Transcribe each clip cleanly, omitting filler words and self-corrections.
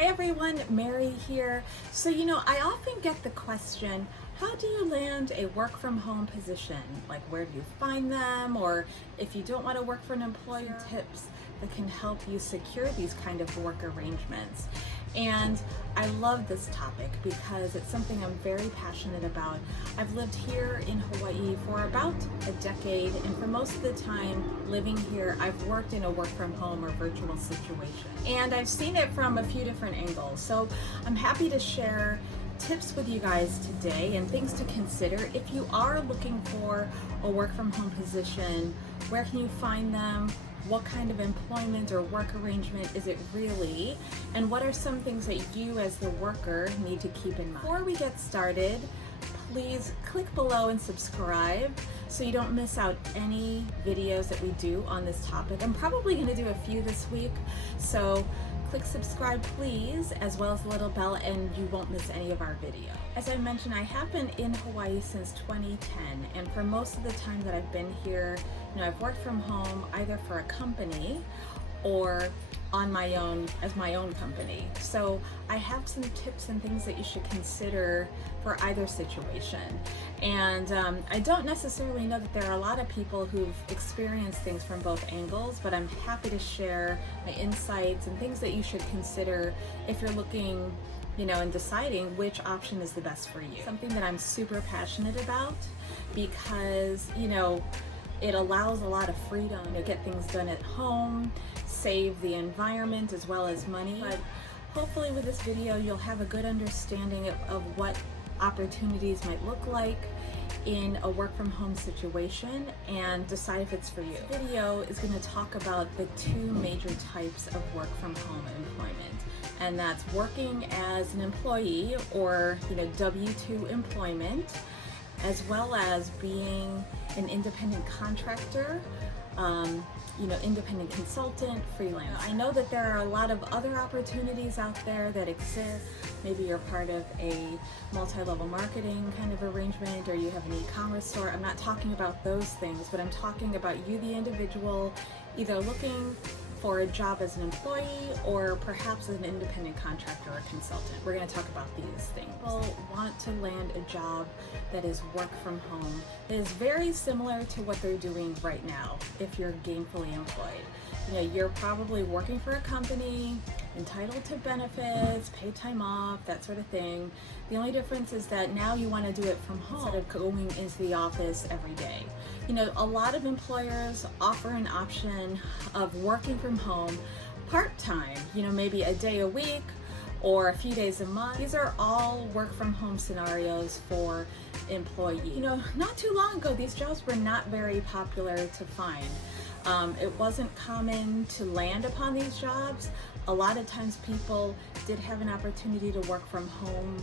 Hi everyone, Mary here. So I often get the question, how do you land a work from home position? Like where do you find them? Or if you don't want to work for an employer, tips that can help you secure these kind of work arrangements. And I love this topic because it's something I'm very passionate about. I've lived here in Hawaii for about a decade, and for most of the time living here, I've worked in a work from home or virtual situation. And I've seen it from a few different angles. So I'm happy to share tips with you guys today and things to consider. If you are looking for a work from home position, where can you find them? What kind of employment or work arrangement is it really? And what are some things that you as the worker need to keep in mind? Before we get started, please click below and subscribe so you don't miss out any videos that we do on this topic. I'm probably going to do a few this week, so click subscribe please, as well as the little bell, and you won't miss any of our videos. As I mentioned, I have been in Hawaii since 2010, and for most of the time that I've been here, I've worked from home either for a company or on my own as my own company. So I have some tips and things that you should consider for either situation. And I don't necessarily know that there are a lot of people who've experienced things from both angles, but I'm happy to share my insights and things that you should consider if you're looking, and deciding which option is the best for you. Something that I'm super passionate about because, it allows a lot of freedom to get things done at home, save the environment as well as money. But hopefully with this video, you'll have a good understanding of what opportunities might look like in a work from home situation and decide if it's for you. This video is going to talk about the two major types of work from home employment, and that's working as an employee or W-2 employment, as well as being an independent contractor, independent consultant, freelancer. I know that there are a lot of other opportunities out there that exist. Maybe you're part of a multi-level marketing kind of arrangement, or you have an e-commerce store. I'm not talking about those things, but I'm talking about you, the individual, either looking for a job as an employee or perhaps as an independent contractor or consultant. We're going to talk about these things. People want to land a job that is work from home that is very similar to what they're doing right now if you're gainfully employed. You're probably working for a company, entitled to benefits, paid time off, that sort of thing. The only difference is that now you want to do it from home instead of going into the office every day. A lot of employers offer an option of working from home part-time, maybe a day a week or a few days a month. These are all work from home scenarios for employees. Not too long ago, these jobs were not very popular to find. It wasn't common to land upon these jobs. A lot of times people did have an opportunity to work from home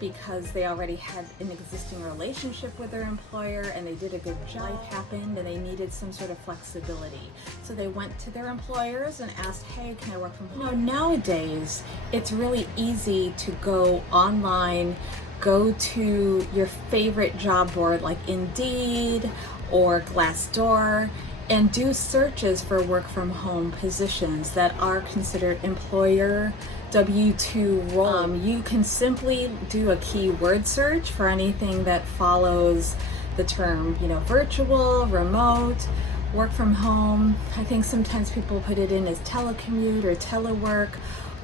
because they already had an existing relationship with their employer and they did a good job. Life happened and they needed some sort of flexibility. So they went to their employers and asked, hey, can I work from home? Nowadays, it's really easy to go online, go to your favorite job board like Indeed or Glassdoor, and do searches for work from home positions that are considered employer W-2 role. You can simply do a keyword search for anything that follows the term, virtual, remote, work from home. I think sometimes people put it in as telecommute or telework.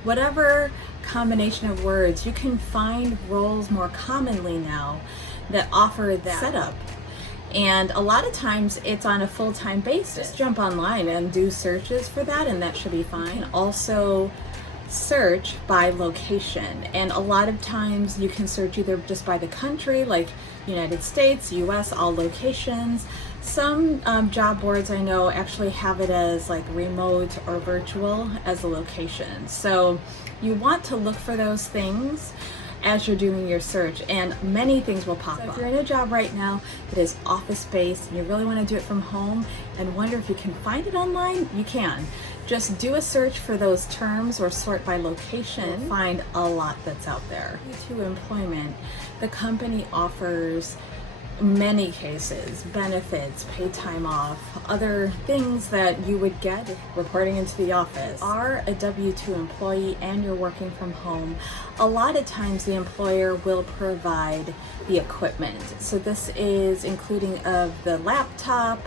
Whatever combination of words, you can find roles more commonly now that offer that setup. And a lot of times it's on a full-time basis. Just jump online and do searches for that, and that should be fine. You can also search by location, and a lot of times you can search either just by the country, like United States, US, all locations. Some job boards I know actually have it as like remote or virtual as a location. So you want to look for those things as you're doing your search, and many things will pop up. If you're in a job right now that is office-based and you really want to do it from home and wonder if you can find it online, you can. Just do a search for those terms or sort by location. You'll find a lot that's out there. To employment, the company offers many cases, benefits, paid time off, other things that you would get reporting into the office. Are a W-2 employee and you're working from home, a lot of times the employer will provide the equipment. So this is including of the laptop,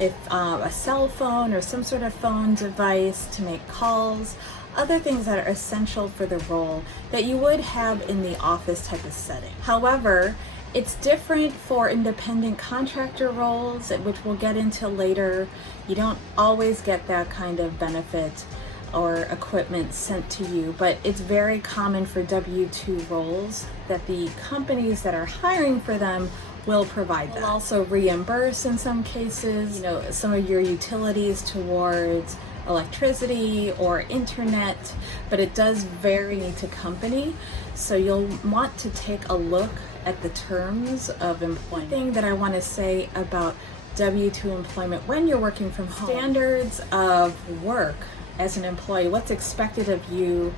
if a cell phone or some sort of phone device to make calls, other things that are essential for the role that you would have in the office type of setting. However, it's different for independent contractor roles, which we'll get into later. You don't always get that kind of benefit or equipment sent to you, but it's very common for W-2 roles that the companies that are hiring for them will provide that. They'll also reimburse in some cases, some of your utilities towards electricity or internet, but it does vary to company. So you'll want to take a look at the terms of employment. The thing that I want to say about W-2 employment when you're working from home, standards of work as an employee, what's expected of you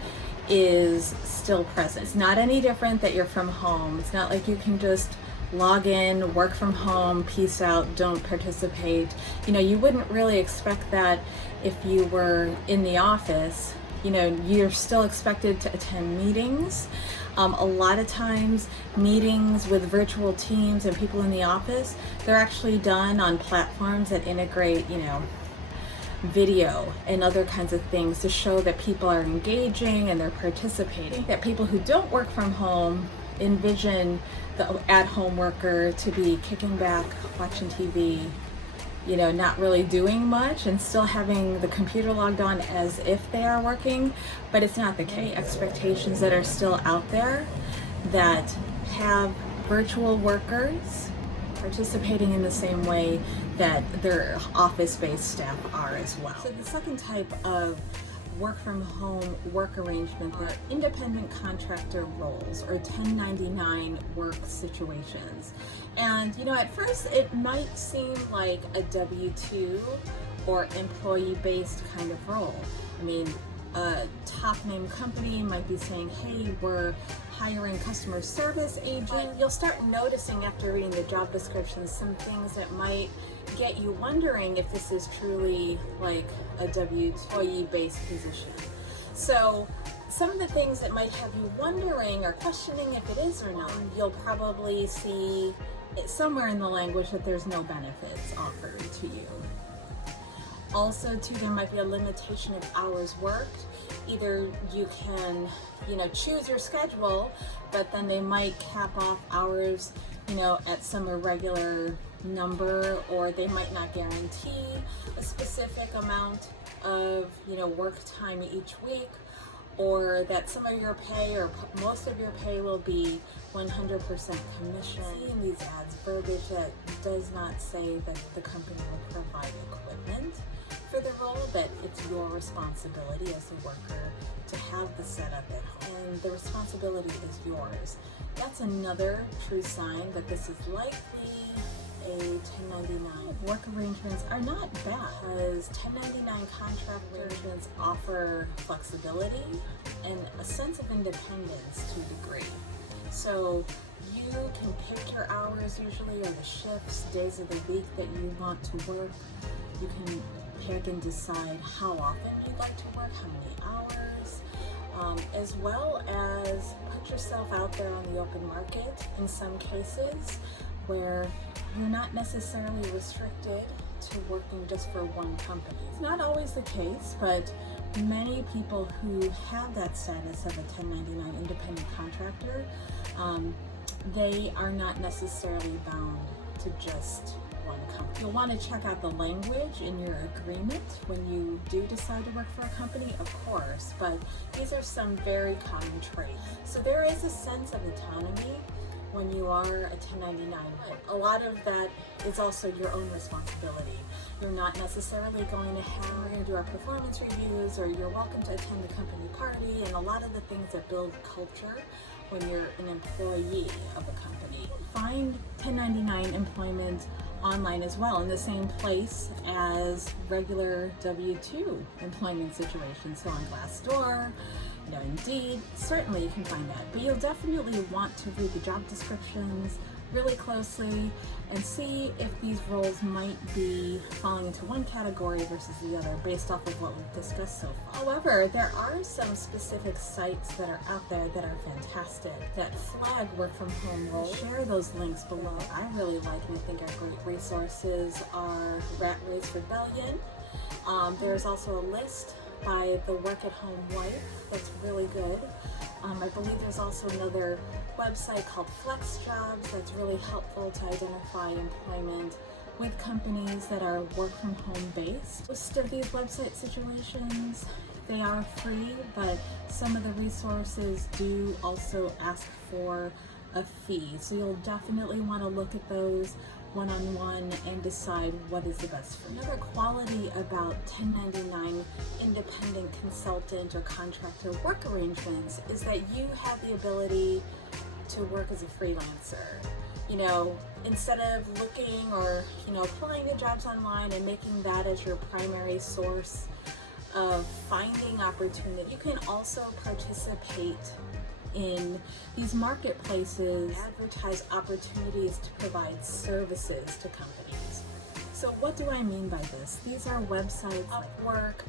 is still present. It's not any different that you're from home. It's not like you can just log in, work from home, peace out, don't participate. You wouldn't really expect that if you were in the office. You're still expected to attend meetings. A lot of times meetings with virtual teams and people in the office, they're actually done on platforms that integrate, video and other kinds of things to show that people are engaging and they're participating. That people who don't work from home envision the at-home worker to be kicking back, watching TV, not really doing much and still having the computer logged on as if they are working, but it's not the case. Expectations that are still out there that have virtual workers participating in the same way that their office-based staff are as well. So the second type of work from home work arrangement are independent contractor roles or 1099 work situations. And at first it might seem like a W-2 or employee-based kind of role. A top name company might be saying, hey, we're hiring customer service agent. You'll start noticing after reading the job descriptions some things that might get you wondering if this is truly like a W-2 based position. So some of the things that might have you wondering or questioning if it is or not, you'll probably see somewhere in the language that there's no benefits offered to you. Also, too, there might be a limitation of hours worked. Either you can, choose your schedule, but then they might cap off hours, at some irregular number, or they might not guarantee a specific amount of, work time each week, or that some of your pay or most of your pay will be 100% commission. Seeing these ads, verbiage that does not say that the company will provide equipment for the role, that it's your responsibility as a worker to have the setup at home, and the responsibility is yours. That's another true sign that this is likely a 1099. Work arrangements are not bad because 1099 contract arrangements offer flexibility and a sense of independence to a degree. So you can pick your hours usually, or the shifts, days of the week that you want to work. You can pick and decide how often you'd like to work, how many hours, as well as put yourself out there on the open market in some cases where you're not necessarily restricted to working just for one company. It's not always the case, but many people who have that status of a 1099 independent contractor, they are not necessarily bound to just one company. You'll want to check out the language in your agreement when you do decide to work for a company, of course, but these are some very common traits. So there is a sense of autonomy when you are a 1099. A lot of that is also your own responsibility. You're not necessarily going to we're going to do our performance reviews, or you're welcome to attend the company party, and a lot of the things that build culture when you're an employee of a company. Find 1099 employment online as well, in the same place as regular W-2 employment situations. So on Glassdoor, Indeed, certainly you can find that. But you'll definitely want to read the job descriptions, really closely and see if these roles might be falling into one category versus the other based off of what we've discussed so far. However, there are some specific sites that are out there that are fantastic, that flag work from home roles. Share those links below. I really like and I think are great resources are Rat Race Rebellion. There's also a list by the Work at Home Wife that's really good. I believe there's also another website called Flex Jobs that's really helpful to identify employment with companies that are work from home based. Most of these website situations, they are free, but some of the resources do also ask for a fee. So you'll definitely want to look at those one-on-one and decide what is the best for you. Another quality about 1099 independent consultant or contractor work arrangements is that you have the ability to work as a freelancer. You know, instead of looking or, applying to jobs online and making that as your primary source of finding opportunity, you can also participate in these marketplaces, advertise opportunities to provide services to companies. So what do I mean by this? These are websites, Upwork,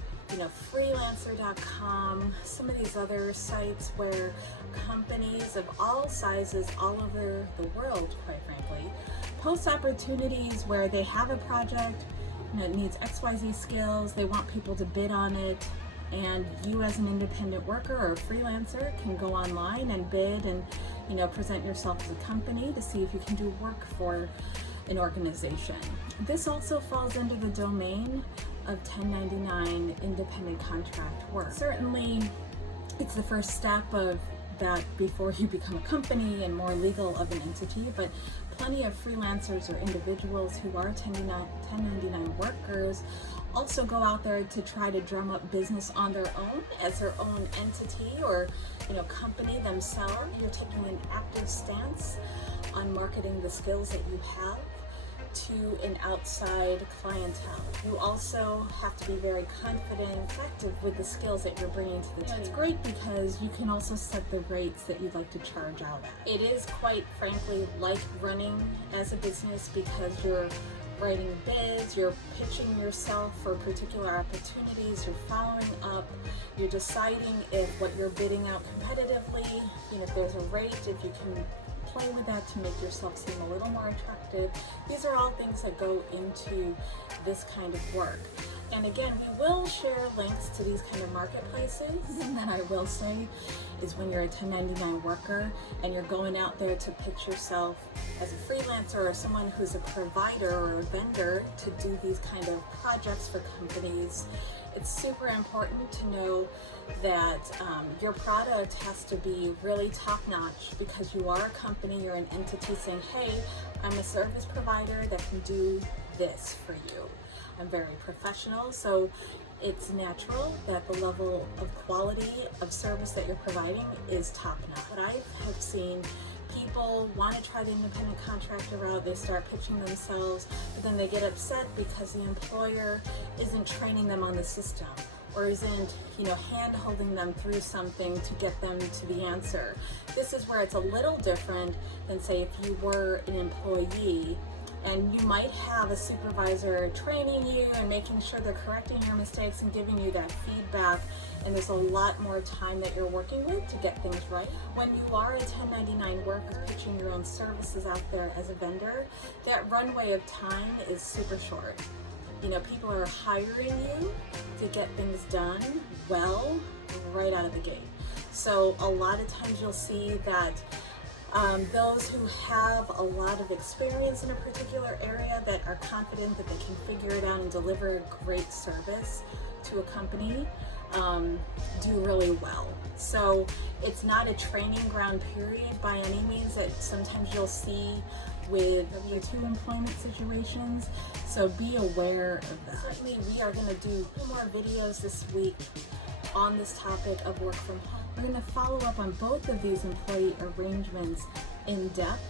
Freelancer.com, some of these other sites where companies of all sizes all over the world, quite frankly, post opportunities where they have a project, it needs XYZ skills, they want people to bid on it, and you as an independent worker or a freelancer can go online and bid and present yourself as a company to see if you can do work for an organization. This also falls under the domain of 1099 independent contract work. Certainly it's the first step of that before you become a company and more legal of an entity, but plenty of freelancers or individuals who are 1099 workers also go out there to try to drum up business on their own as their own entity or company themselves. You're taking an active stance on marketing the skills that you have to an outside clientele. You also have to be very confident and effective with the skills that you're bringing to the team. It's great because you can also set the rates that you'd like to charge out at. It is quite frankly like running as a business because you're writing bids, you're pitching yourself for particular opportunities, you're following up, you're deciding if what you're bidding out competitively, if there's a rate, if you can play with that to make yourself seem a little more attractive. These are all things that go into this kind of work. And again, we will share links to these kind of marketplaces. And then I will say is when you're a 1099 worker and you're going out there to pitch yourself as a freelancer or someone who's a provider or a vendor to do these kind of projects for companies, it's super important to know that your product has to be really top-notch because you are a company, you're an entity saying, hey, I'm a service provider that can do this for you. I'm very professional, so it's natural that the level of quality of service that you're providing is top-notch. But I have seen people want to try the independent contractor route, they start pitching themselves, but then they get upset because the employer isn't training them on the system or isn't, hand-holding them through something to get them to the answer. This is where it's a little different than, say, if you were an employee and you might have a supervisor training you and making sure they're correcting your mistakes and giving you that feedback, and there's a lot more time that you're working with to get things right. When you are a 1099 worker pitching your own services out there as a vendor, that runway of time is super short. People are hiring you to get things done well right out of the gate. So a lot of times you'll see that those who have a lot of experience in a particular area that are confident that they can figure it out and deliver a great service to a company do really well. So it's not a training ground period by any means that sometimes you'll see with W-2 employment situations, so be aware of that. Certainly we are going to do more videos this week on this topic of work from home. We're going to follow up on both of these employee arrangements in depth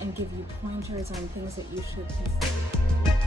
and give you pointers on things that you should consider.